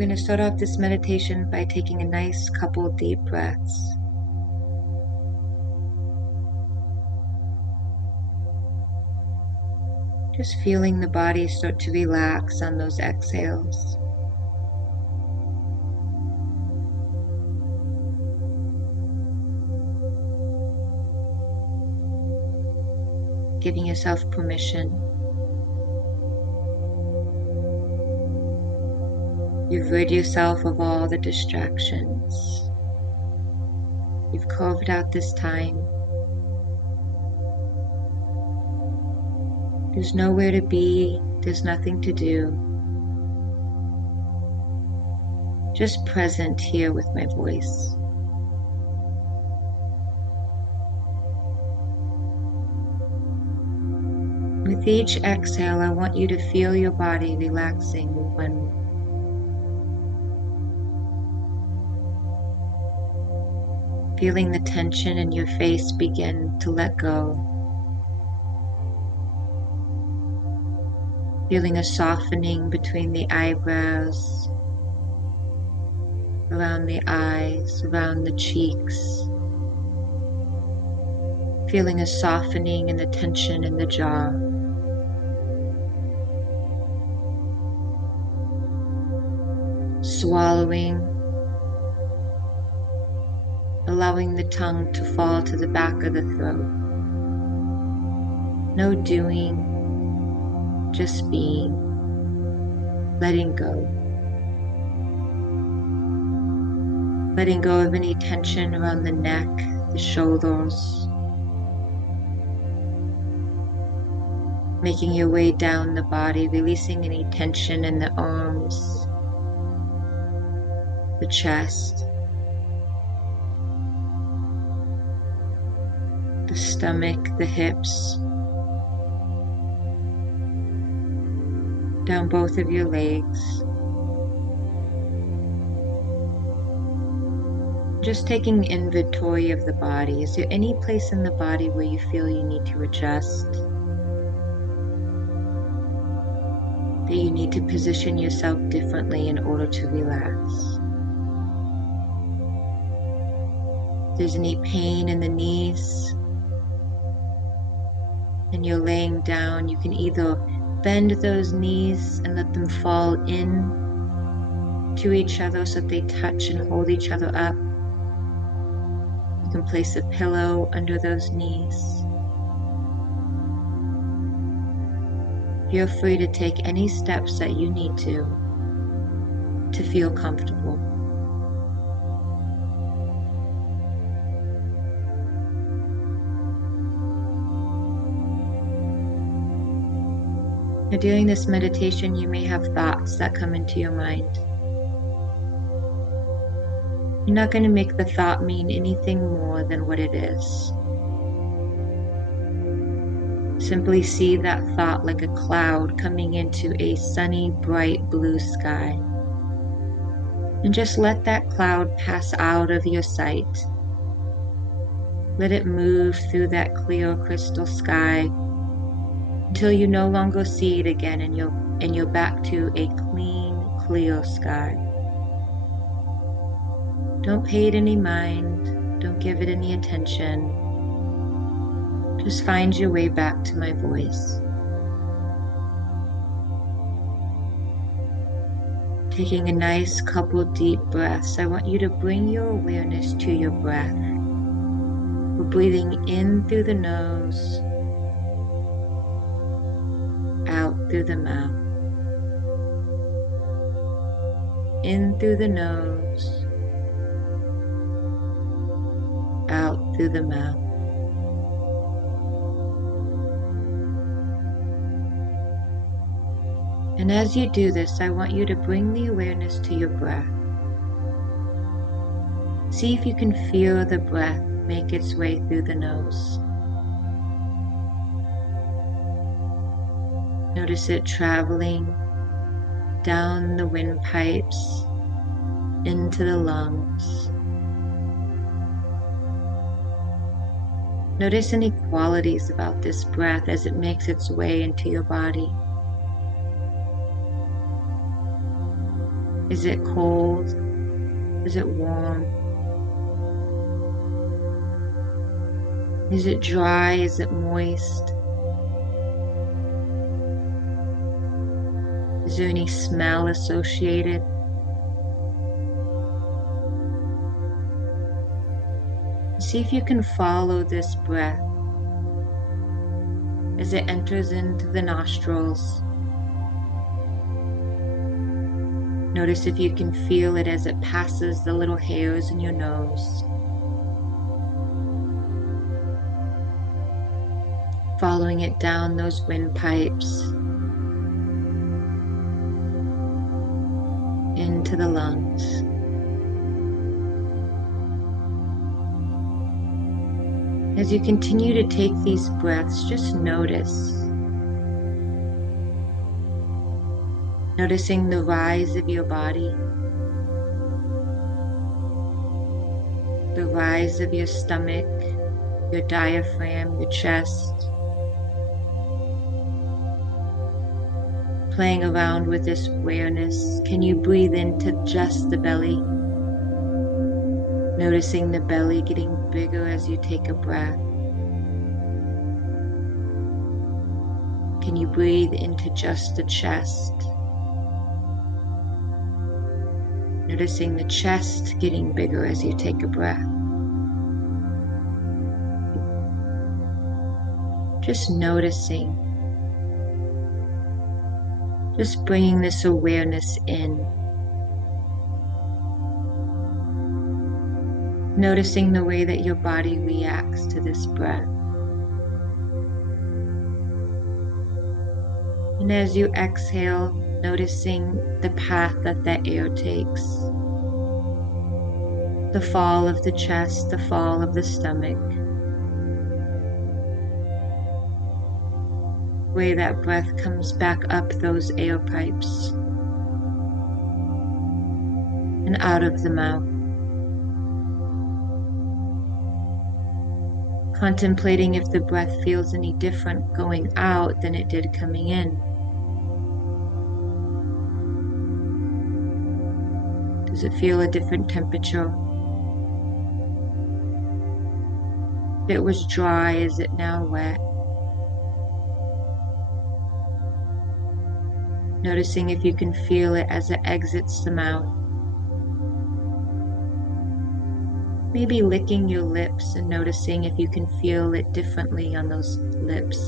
We're going to start off this meditation by taking a nice couple deep breaths. Just feeling the body start to relax on those exhales. Giving yourself permission. You've rid yourself of all the distractions. You've carved out this time. There's nowhere to be, there's nothing to do. Just present here with my voice. With each exhale, I want you to feel your body relaxing one more. Feeling the tension in your face begin to let go. Feeling a softening between the eyebrows, around the eyes, around the cheeks. Feeling a softening in the tension in the jaw. Swallowing. Allowing the tongue to fall to the back of the throat. No doing, just being, letting go. Letting go of any tension around the neck, the shoulders. Making your way down the body, releasing any tension in the arms, the chest, the stomach, the hips, down both of your legs. Just taking inventory of the body. Is there any place in the body where you feel you need to adjust? That you need to position yourself differently in order to relax? If there's any pain in the knees, and you're laying down, you can either bend those knees and let them fall in to each other so that they touch and hold each other up. You can place a pillow under those knees. Feel free to take any steps that you need to feel comfortable. Now, during this meditation, you may have thoughts that come into your mind. You're not going to make the thought mean anything more than what it is. Simply see that thought like a cloud coming into a sunny, bright blue sky. And just let that cloud pass out of your sight. Let it move through that clear crystal sky until you no longer see it again and you're back to a clean, clear sky. Don't pay it any mind. Don't give it any attention. Just find your way back to my voice. Taking a nice couple deep breaths, I want you to bring your awareness to your breath. We're breathing in through the nose, out through the mouth. In through the nose, out through the mouth. And as you do this, I want you to bring the awareness to your breath. See if you can feel the breath make its way through the nose. Notice it traveling down the windpipes into the lungs. Notice any qualities about this breath as it makes its way into your body. Is it cold? Is it warm? Is it dry? Is it moist? Is there any smell associated? See if you can follow this breath as it enters into the nostrils. Notice if you can feel it as it passes the little hairs in your nose. Following it down those windpipes into the lungs. As you continue to take these breaths, just noticing the rise of your body, the rise of your stomach, your diaphragm, your chest. Playing around with this awareness, can you breathe into just the belly? Noticing the belly getting bigger as you take a breath. Can you breathe into just the chest? Noticing the chest getting bigger as you take a breath. Just noticing. Just bringing this awareness in. Noticing the way that your body reacts to this breath. And as you exhale, noticing the path that the air takes. The fall of the chest, the fall of the stomach. The way that breath comes back up those air pipes and out of the mouth. Contemplating if the breath feels any different going out than it did coming in. Does it feel a different temperature? If it was dry, is it now wet? Noticing if you can feel it as it exits the mouth. Maybe licking your lips and noticing if you can feel it differently on those lips.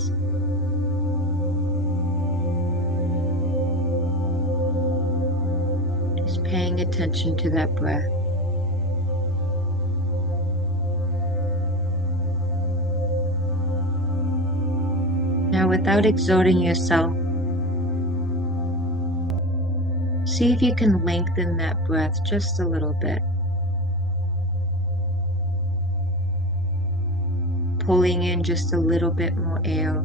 Just paying attention to that breath. Now, without exerting yourself, see if you can lengthen that breath just a little bit. Pulling in just a little bit more air.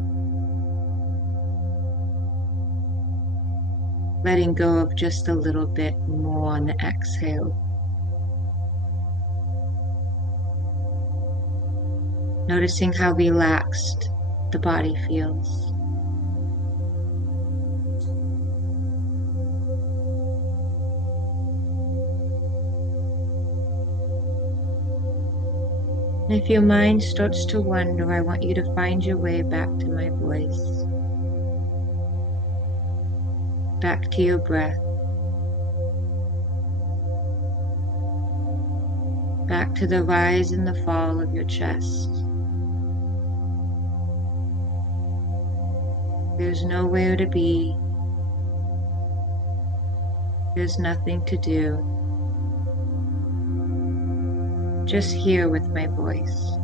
Letting go of just a little bit more on the exhale. Noticing how relaxed the body feels. And if your mind starts to wander, I want you to find your way back to my voice. Back to your breath. Back to the rise and the fall of your chest. There's nowhere to be. There's nothing to do. Just here with my voice.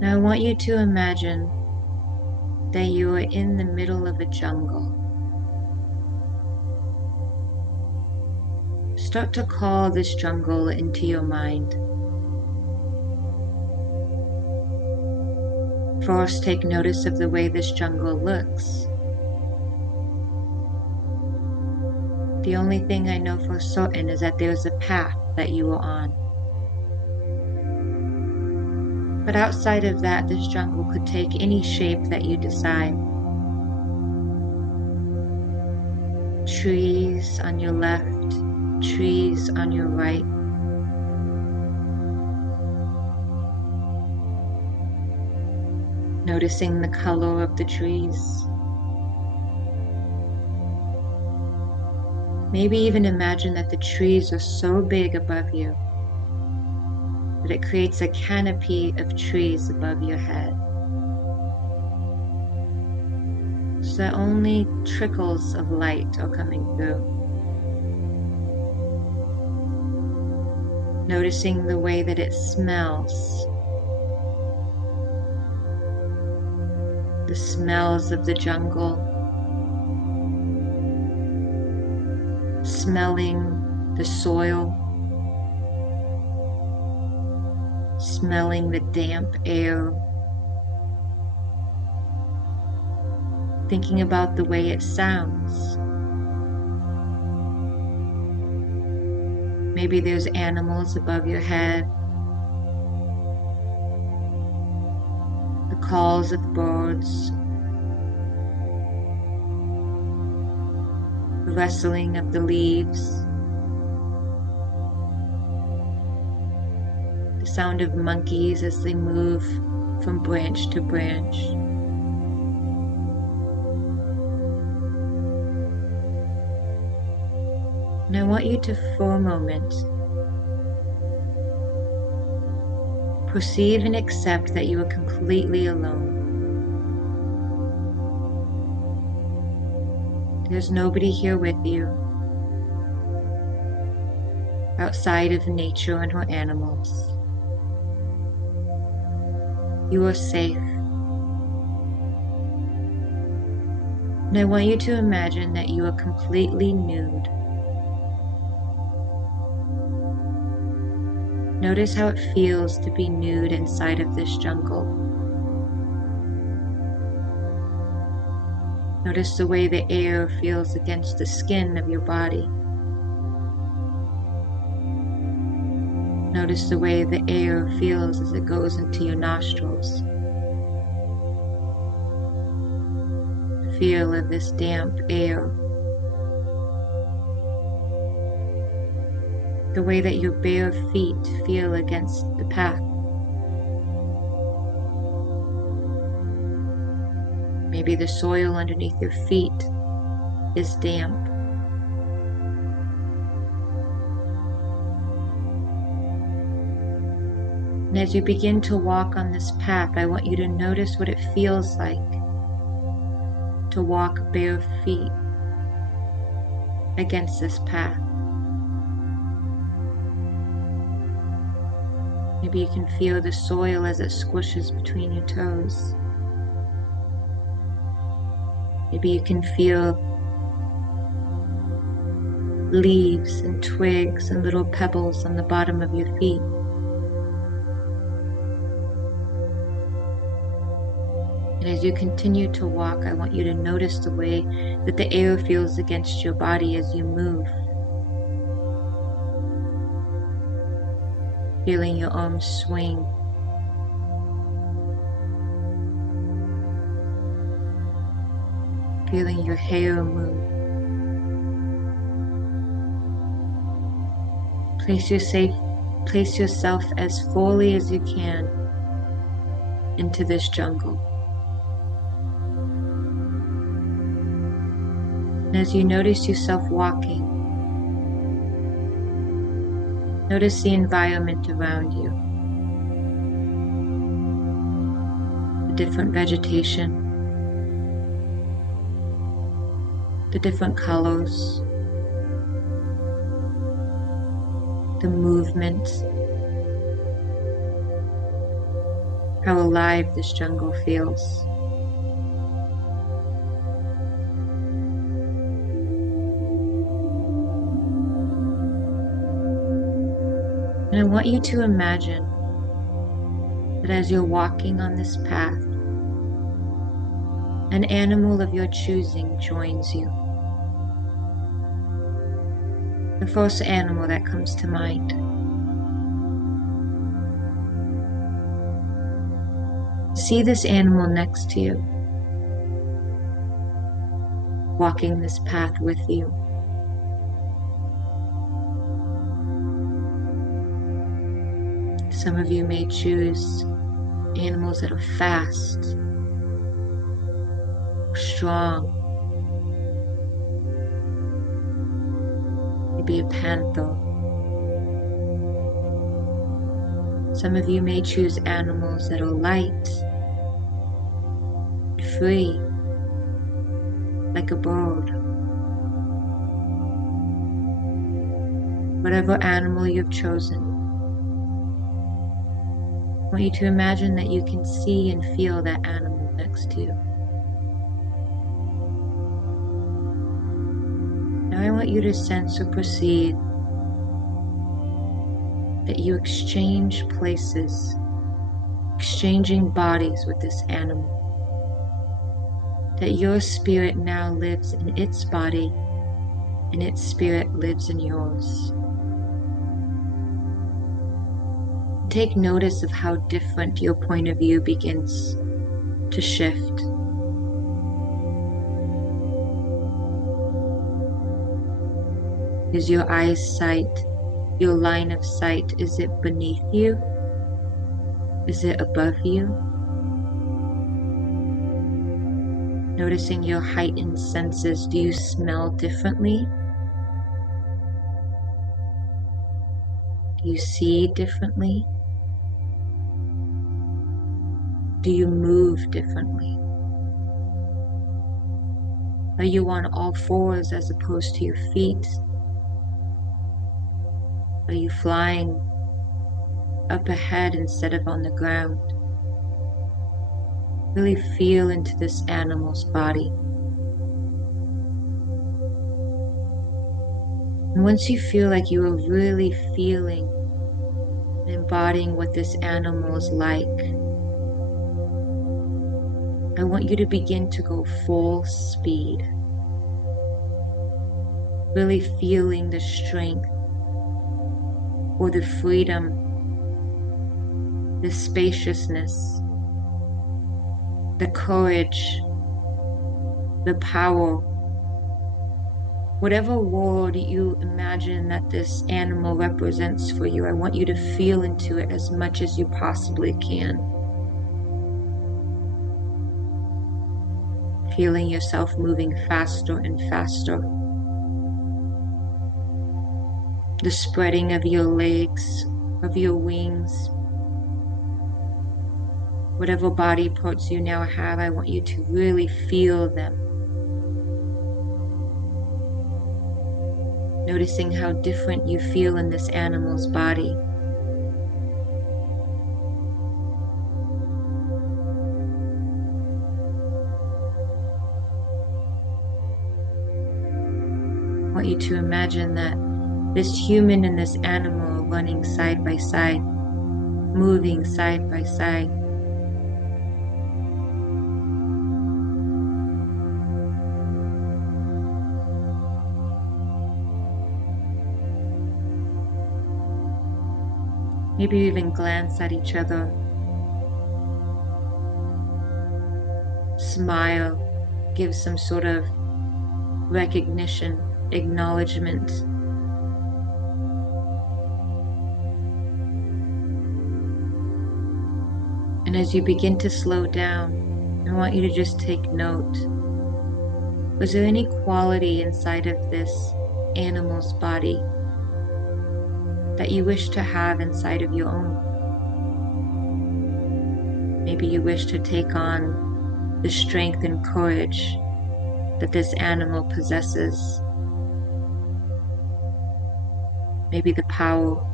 Now I want you to imagine that you are in the middle of a jungle. Start to call this jungle into your mind. First, take notice of the way this jungle looks. The only thing I know for certain is that there's a path that you are on. But outside of that, this jungle could take any shape that you decide. Trees on your left, trees on your right. Noticing the color of the trees. Maybe even imagine that the trees are so big above you that it creates a canopy of trees above your head, so that only trickles of light are coming through. Noticing the way that it smells. The smells of the jungle. Smelling the soil. Smelling the damp air. Thinking about the way it sounds. Maybe there's animals above your head. The calls of birds. The rustling of the leaves. The sound of monkeys as they move from branch to branch. And I want you to, for a moment, perceive and accept that you are completely alone. There's nobody here with you, outside of nature and her animals. You are safe. And I want you to imagine that you are completely nude. Notice how it feels to be nude inside of this jungle. Notice the way the air feels against the skin of your body. Notice the way the air feels as it goes into your nostrils. The feel of this damp air. The way that your bare feet feel against the path. Maybe the soil underneath your feet is damp. And as you begin to walk on this path, I want you to notice what it feels like to walk bare feet against this path. Maybe you can feel the soil as it squishes between your toes. Maybe you can feel leaves and twigs and little pebbles on the bottom of your feet. And as you continue to walk, I want you to notice the way that the air feels against your body as you move. Feeling your arms swing. Feeling your hair move. Place yourself as fully as you can into this jungle. And as you notice yourself walking, notice the environment around you. The different vegetation, the different colors, the movement, how alive this jungle feels. And I want you to imagine that as you're walking on this path, an animal of your choosing joins you. The first animal that comes to mind. See this animal next to you, walking this path with you. Some of you may choose animals that are fast, strong. Maybe a panther. Some of you may choose animals that are light, free, like a bird. Whatever animal you've chosen, I want you to imagine that you can see and feel that animal next to you. Now I want you to sense or perceive that you exchange places, exchanging bodies with this animal. That your spirit now lives in its body and its spirit lives in yours. Take notice of how different your point of view begins to shift. Is your eyesight, your line of sight, is it beneath you? Is it above you? Noticing your heightened senses, do you smell differently? Do you see differently? Do you move differently? Are you on all fours as opposed to your feet? Are you flying up ahead instead of on the ground? Really feel into this animal's body. And once you feel like you are really feeling and embodying what this animal is like, I want you to begin to go full speed. Really feeling the strength or the freedom, the spaciousness, the courage, the power. Whatever word you imagine that this animal represents for you, I want you to feel into it as much as you possibly can. Feeling yourself moving faster and faster. The spreading of your legs, of your wings. Whatever body parts you now have, I want you to really feel them. Noticing how different you feel in this animal's body. I want you to imagine that this human and this animal are running side by side, moving side by side. Maybe even glance at each other. Smile, give some sort of recognition, acknowledgement. And as you begin to slow down, I want you to just take note. Was there any quality inside of this animal's body that you wish to have inside of your own? Maybe you wish to take on the strength and courage that this animal possesses. Maybe the power.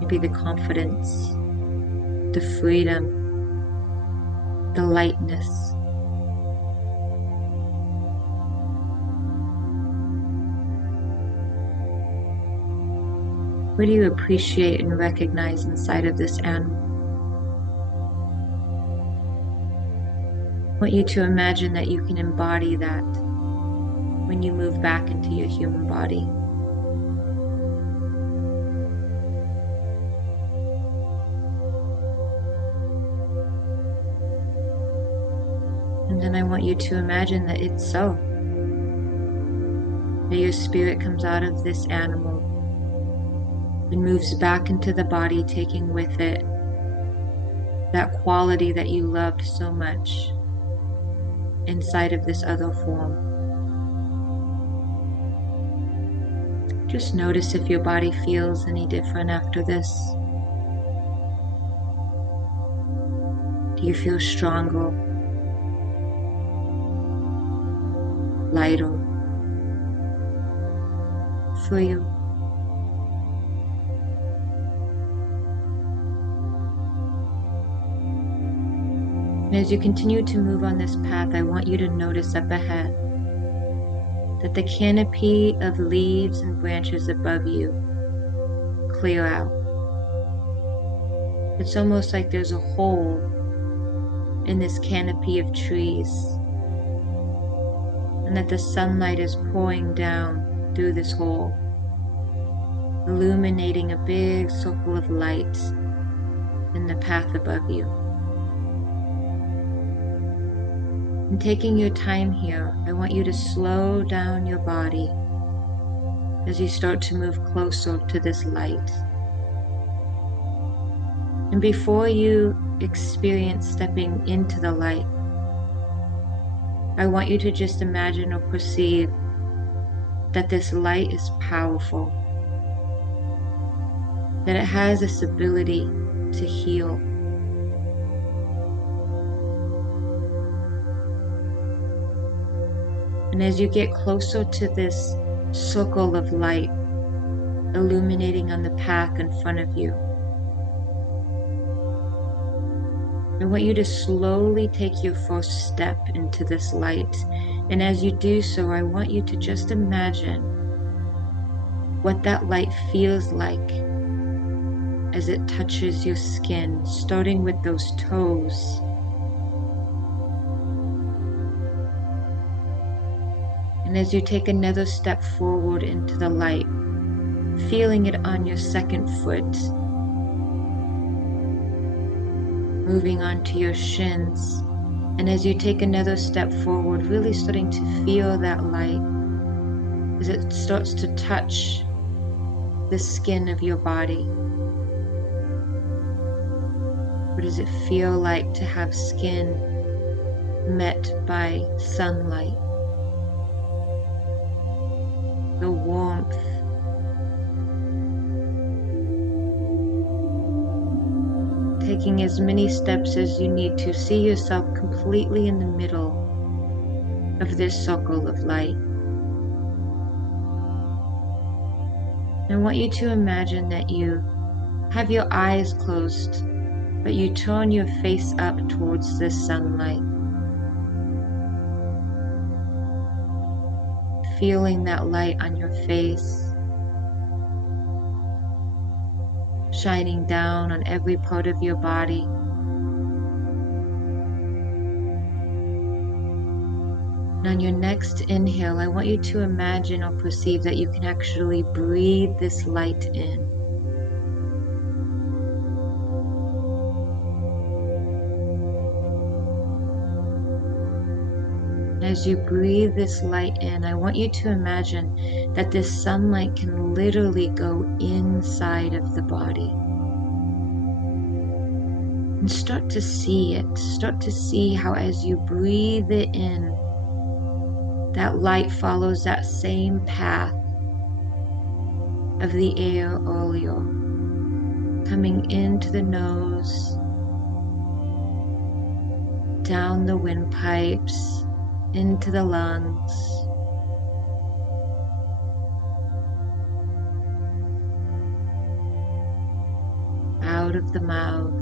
Maybe the confidence, the freedom, the lightness. What do you appreciate and recognize inside of this animal? I want you to imagine that you can embody that when you move back into your human body. And then I want you to imagine that it's so. That your spirit comes out of this animal and moves back into the body, taking with it that quality that you loved so much inside of this other form. Just notice if your body feels any different after this. Do you feel stronger, lighter, freer? And as you continue to move on this path, I want you to notice up ahead that the canopy of leaves and branches above you clear out. It's almost like there's a hole in this canopy of trees, and that the sunlight is pouring down through this hole, illuminating a big circle of light in the path above you. And taking your time here, I want you to slow down your body as you start to move closer to this light. And before you experience stepping into the light, I want you to just imagine or perceive that this light is powerful, that it has this ability to heal. And as you get closer to this circle of light illuminating on the path in front of you, I want you to slowly take your first step into this light. And as you do so, I want you to just imagine what that light feels like as it touches your skin, starting with those toes. And as you take another step forward into the light, feeling it on your second foot, moving onto your shins. And as you take another step forward, really starting to feel that light as it starts to touch the skin of your body. What does it feel like to have skin met by sunlight? The warmth. Taking as many steps as you need to, see yourself completely in the middle of this circle of light. I want you to imagine that you have your eyes closed, but you turn your face up towards this sunlight. Feeling that light on your face, shining down on every part of your body. And on your next inhale, I want you to imagine or perceive that you can actually breathe this light in. As you breathe this light in, I want you to imagine that this sunlight can literally go inside of the body. And start to see it. Start to see how as you breathe it in, that light follows that same path of the air earlier, coming into the nose, down the windpipes, into the lungs, out of the mouth,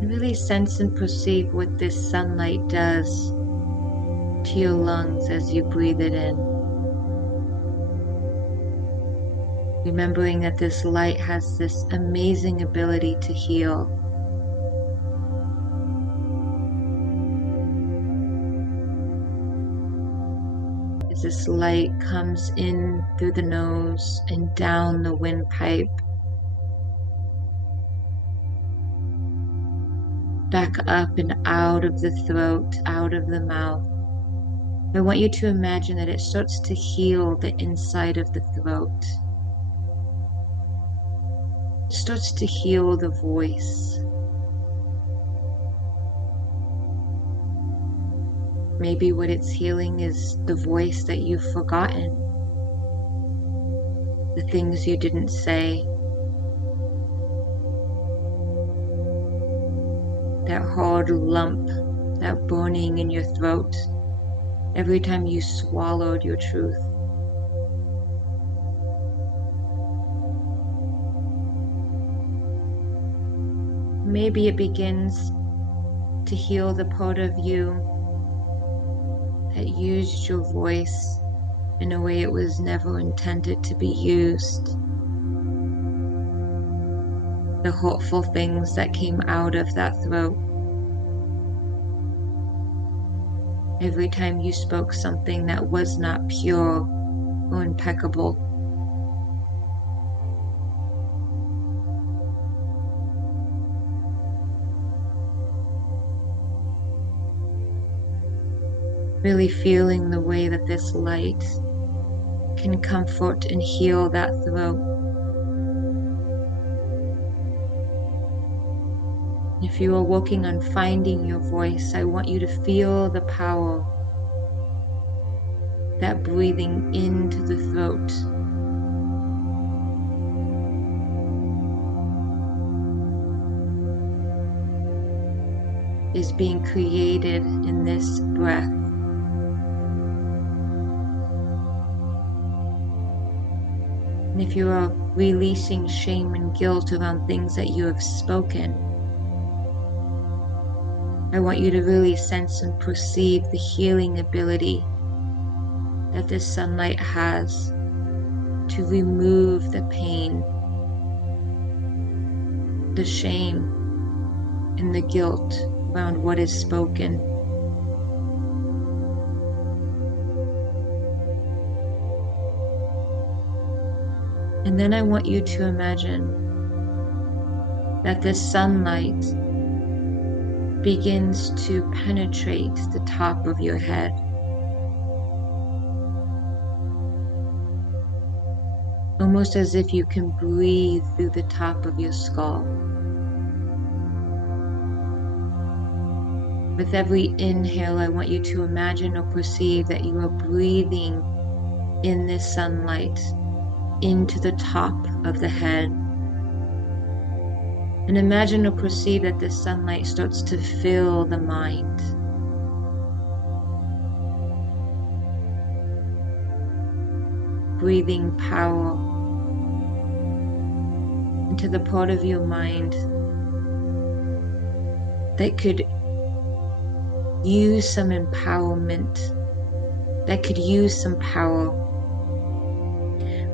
and really sense and perceive what this sunlight does to your lungs as you breathe it in. Remembering that this light has this amazing ability to heal. This light comes in through the nose and down the windpipe, back up and out of the throat, out of the mouth. I want you to imagine that it starts to heal the inside of the throat. It starts to heal the voice. Maybe what it's healing is the voice that you've forgotten, the things you didn't say, that hard lump, that burning in your throat every time you swallowed your truth. Maybe it begins to heal the part of you that used your voice in a way it was never intended to be used. The hurtful things that came out of that throat. Every time you spoke something that was not pure or impeccable. Really feeling the way that this light can comfort and heal that throat. If you are working on finding your voice, I want you to feel the power that breathing into the throat is being created in this breath. And if you are releasing shame and guilt around things that you have spoken, I want you to really sense and perceive the healing ability that this sunlight has to remove the pain, the shame, and the guilt around what is spoken. And then I want you to imagine that this sunlight begins to penetrate the top of your head. Almost as if you can breathe through the top of your skull. With every inhale, I want you to imagine or perceive that you are breathing in this sunlight into the top of the head. And imagine or perceive that this sunlight starts to fill the mind. Breathing power into the part of your mind that could use some empowerment, that could use some power,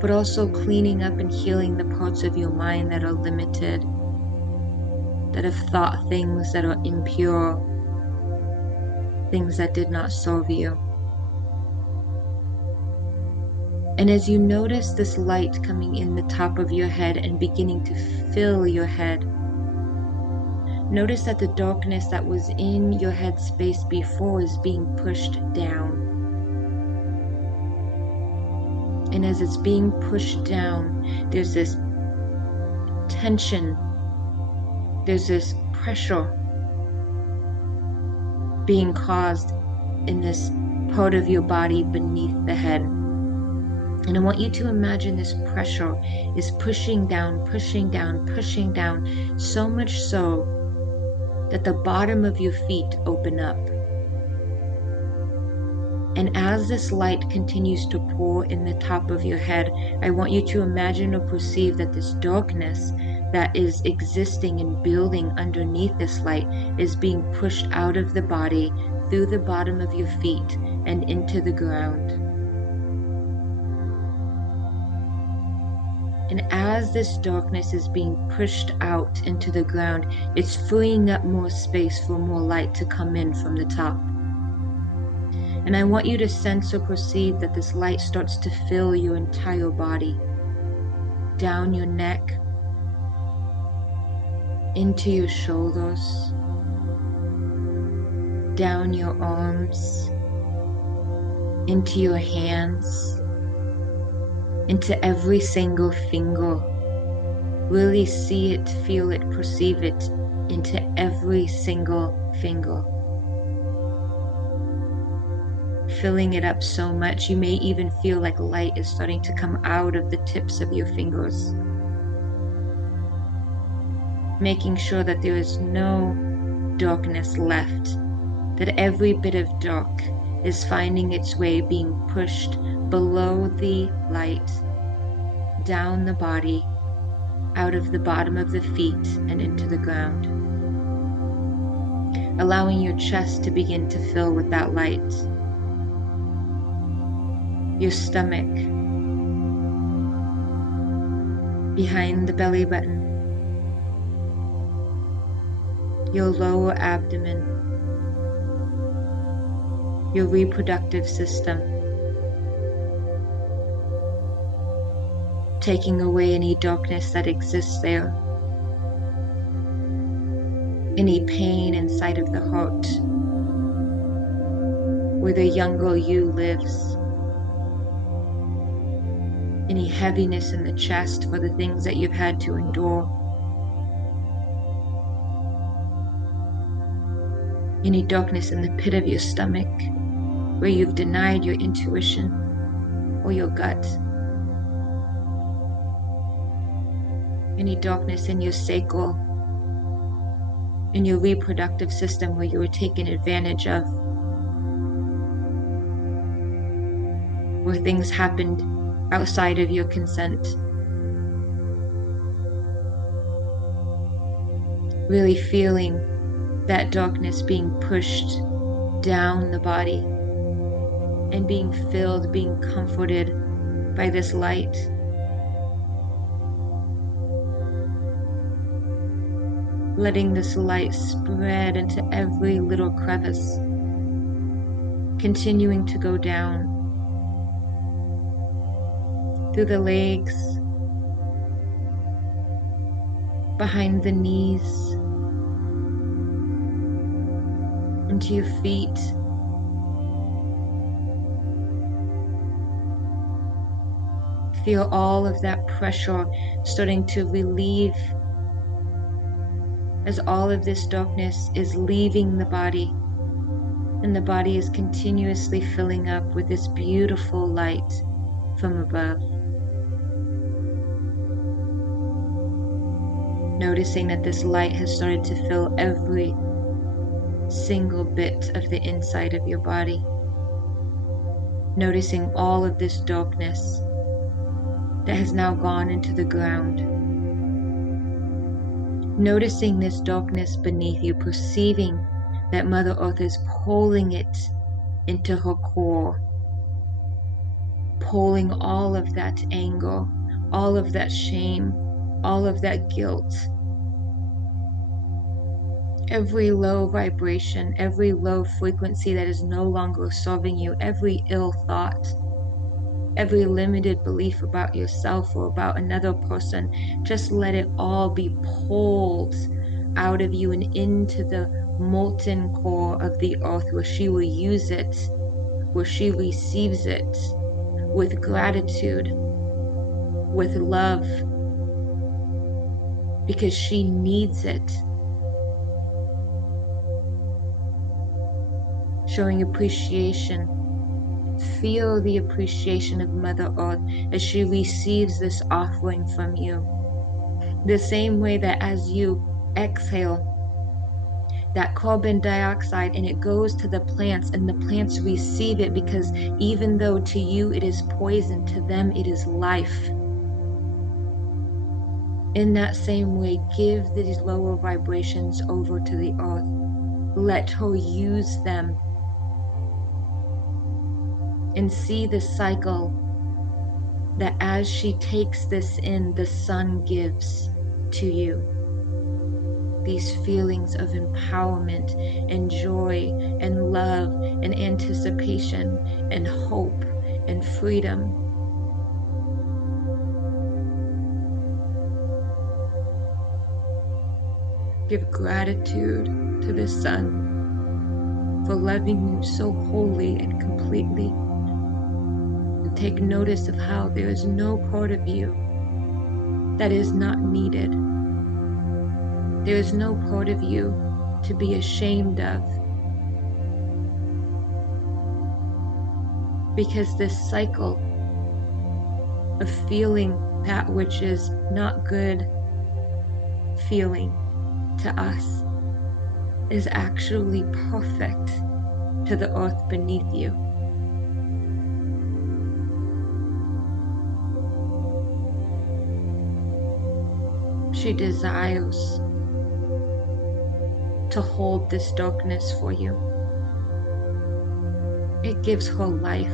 but also cleaning up and healing the parts of your mind that are limited, that have thought things that are impure, things that did not serve you. And as you notice this light coming in the top of your head and beginning to fill your head, notice that the darkness that was in your head space before is being pushed down. And as it's being pushed down, there's this tension, there's this pressure being caused in this part of your body beneath the head. And I want you to imagine this pressure is pushing down, pushing down, pushing down, so much so that the bottom of your feet open up. And as this light continues to pour in the top of your head, I want you to imagine or perceive that this darkness that is existing and building underneath this light is being pushed out of the body, through the bottom of your feet, and into the ground. And as this darkness is being pushed out into the ground, it's freeing up more space for more light to come in from the top. And I want you to sense or perceive that this light starts to fill your entire body, down your neck, into your shoulders, down your arms, into your hands, into every single finger. Really see it, feel it, perceive it into every single finger. Filling it up so much, you may even feel like light is starting to come out of the tips of your fingers. Making sure that there is no darkness left, that every bit of dark is finding its way, being pushed below the light, down the body, out of the bottom of the feet and into the ground. Allowing your chest to begin to fill with that light. Your stomach, behind the belly button, your lower abdomen, your reproductive system, taking away any darkness that exists there, any pain inside of the heart, where the younger you lives, any heaviness in the chest for the things that you've had to endure, any darkness in the pit of your stomach, where you've denied your intuition or your gut, any darkness in your sacral, in your reproductive system where you were taken advantage of, where things happened outside of your consent. Really feeling that darkness being pushed down the body and being filled, being comforted by this light. Letting this light spread into every little crevice, continuing to go down through the legs, behind the knees, into your feet, feel all of that pressure starting to relieve as all of this darkness is leaving the body, and the body is continuously filling up with this beautiful light from above. Noticing that this light has started to fill every single bit of the inside of your body. Noticing all of this darkness that has now gone into the ground. Noticing this darkness beneath you, perceiving that Mother Earth is pulling it into her core, pulling all of that anger, all of that shame, all of that guilt, every low vibration, every low frequency that is no longer serving you, every ill thought, every limited belief about yourself or about another person, just let it all be pulled out of you and into the molten core of the earth, where she will use it, where she receives it with gratitude, with love, because she needs it. Showing appreciation. Feel the appreciation of Mother Earth as she receives this offering from you. The same way that as you exhale that carbon dioxide and it goes to the plants, and the plants receive it, because even though to you it is poison, to them it is life. In that same way, give these lower vibrations over to the earth. Let her use them. And see the cycle that as she takes this in, the sun gives to you. These feelings of empowerment and joy and love and anticipation and hope and freedom. Give gratitude to the sun. for loving you so wholly and completely. And take notice of how there is no part of you that is not needed. There is no part of you to be ashamed of, because this cycle of feeling that which is not good feeling to us is actually perfect to the earth beneath you. She desires to hold this darkness for you. It gives her life.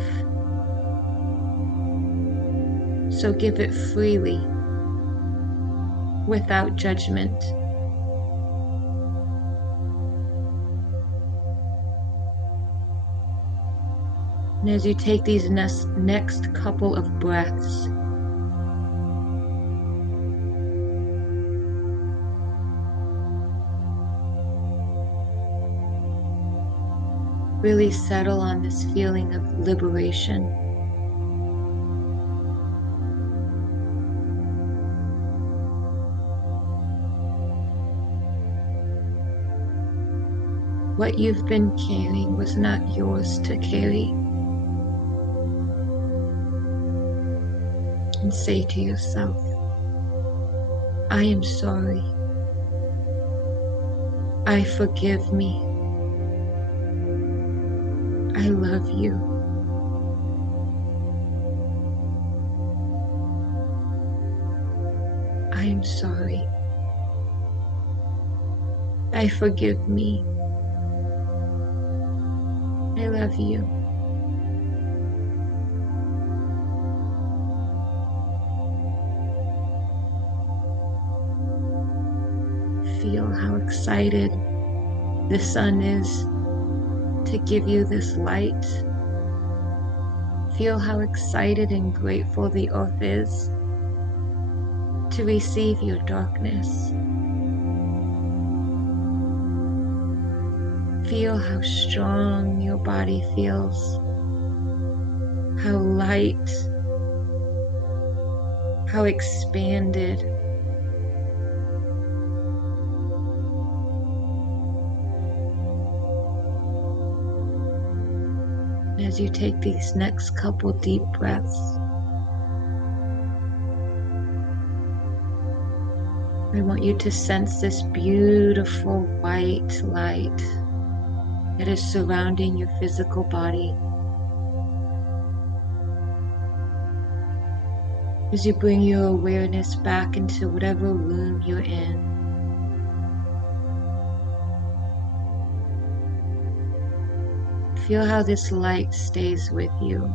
So give it freely, without judgment. And as you take these next couple of breaths, really settle on this feeling of liberation. What you've been carrying was not yours to carry. And say to yourself, I am sorry. I forgive me. I love you. I am sorry. I forgive me. I love you. Feel how excited the sun is to give you this light. Feel how excited and grateful the earth is to receive your darkness. Feel how strong your body feels, how light, how expanded. As you take these next couple deep breaths, I want you to sense this beautiful white light that is surrounding your physical body. As you bring your awareness back into whatever room you're in, feel how this light stays with you.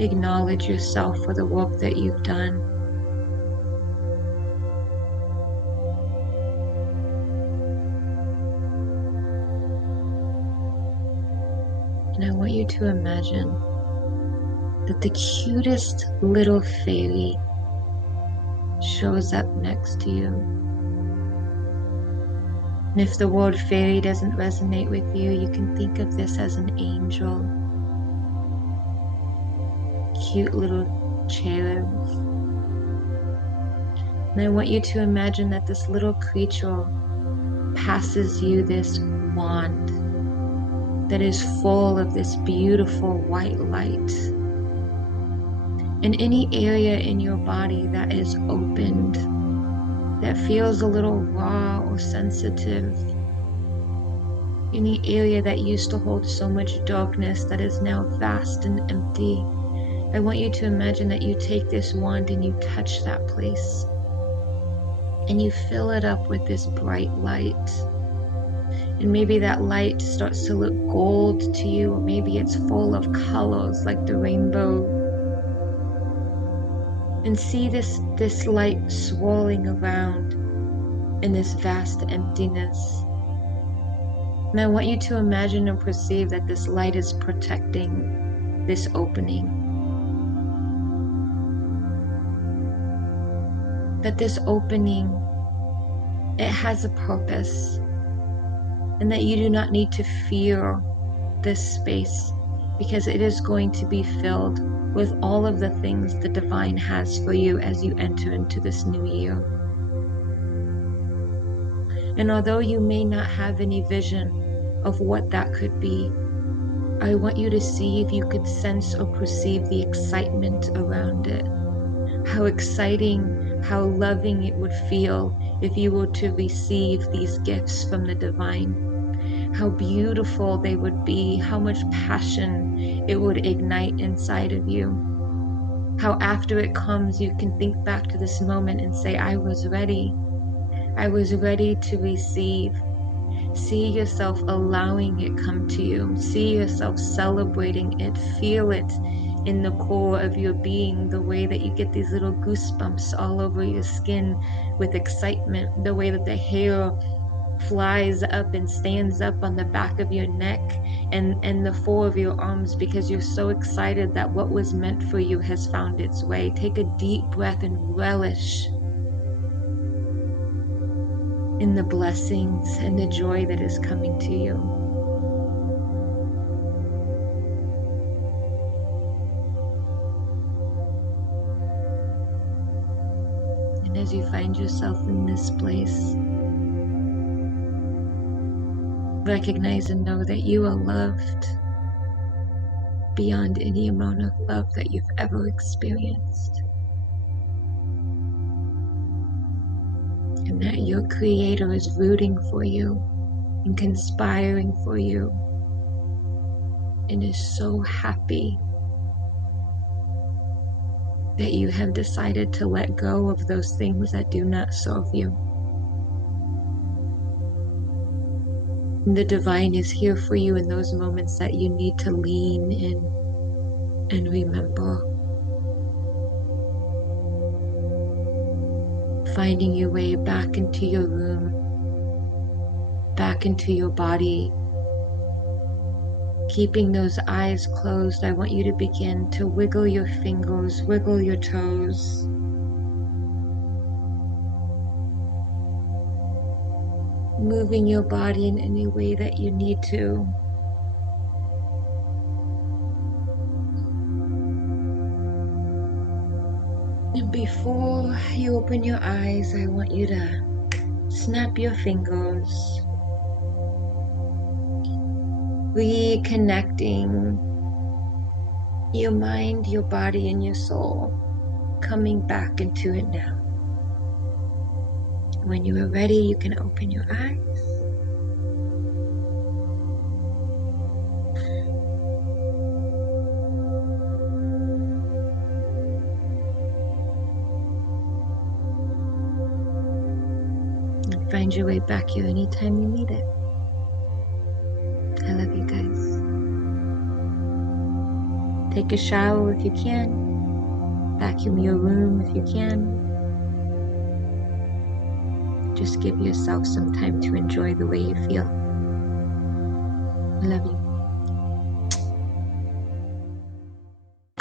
Acknowledge yourself for the work that you've done. And I want you to imagine that the cutest little fairy shows up next to you. And if the word fairy doesn't resonate with you, you can think of this as an angel. Cute little cherub. And I want you to imagine that this little creature passes you this wand that is full of this beautiful white light. In any area in your body that is opened, that feels a little raw or sensitive, any area that used to hold so much darkness that is now vast and empty, I want you to imagine that you take this wand and you touch that place and you fill it up with this bright light. And maybe that light starts to look gold to you, or maybe it's full of colors like the rainbow. And see this light swirling around in this vast emptiness. And I want you to imagine and perceive that this light is protecting this opening. that this opening, it has a purpose, and that you do not need to fear this space, because it is going to be filled with all of the things the divine has for you as you enter into this new year. And although you may not have any vision of what that could be, I want you to see if you could sense or perceive the excitement around it. How exciting, how loving it would feel if you were to receive these gifts from the divine. How beautiful they would be, how much passion it would ignite inside of you. How after it comes, you can think back to this moment and say, I was ready. I was ready to receive. See yourself allowing it come to you. See yourself celebrating it. Feel it in the core of your being, the way that you get these little goosebumps all over your skin with excitement, the way that the hair flies up and stands up on the back of your neck and the four of your arms, because you're so excited that what was meant for you has found its way. Take a deep breath and relish in the blessings and the joy that is coming to you. And as you find yourself in this place, recognize and know that you are loved beyond any amount of love that you've ever experienced. And that your Creator is rooting for you and conspiring for you and is so happy that you have decided to let go of those things that do not serve you. And the divine is here for you in those moments that you need to lean in and remember. Finding your way back into your room, back into your body. Keeping those eyes closed, I want you to begin to wiggle your fingers, wiggle your toes. Moving your body in any way that you need to. And before you open your eyes, I want you to snap your fingers, reconnecting your mind, your body, and your soul, coming back into it now. When you are ready, you can open your eyes. And find your way back here anytime you need it. I love you guys. Take a shower if you can. Vacuum your room if you can. Just give yourself some time to enjoy the way you feel. I love you.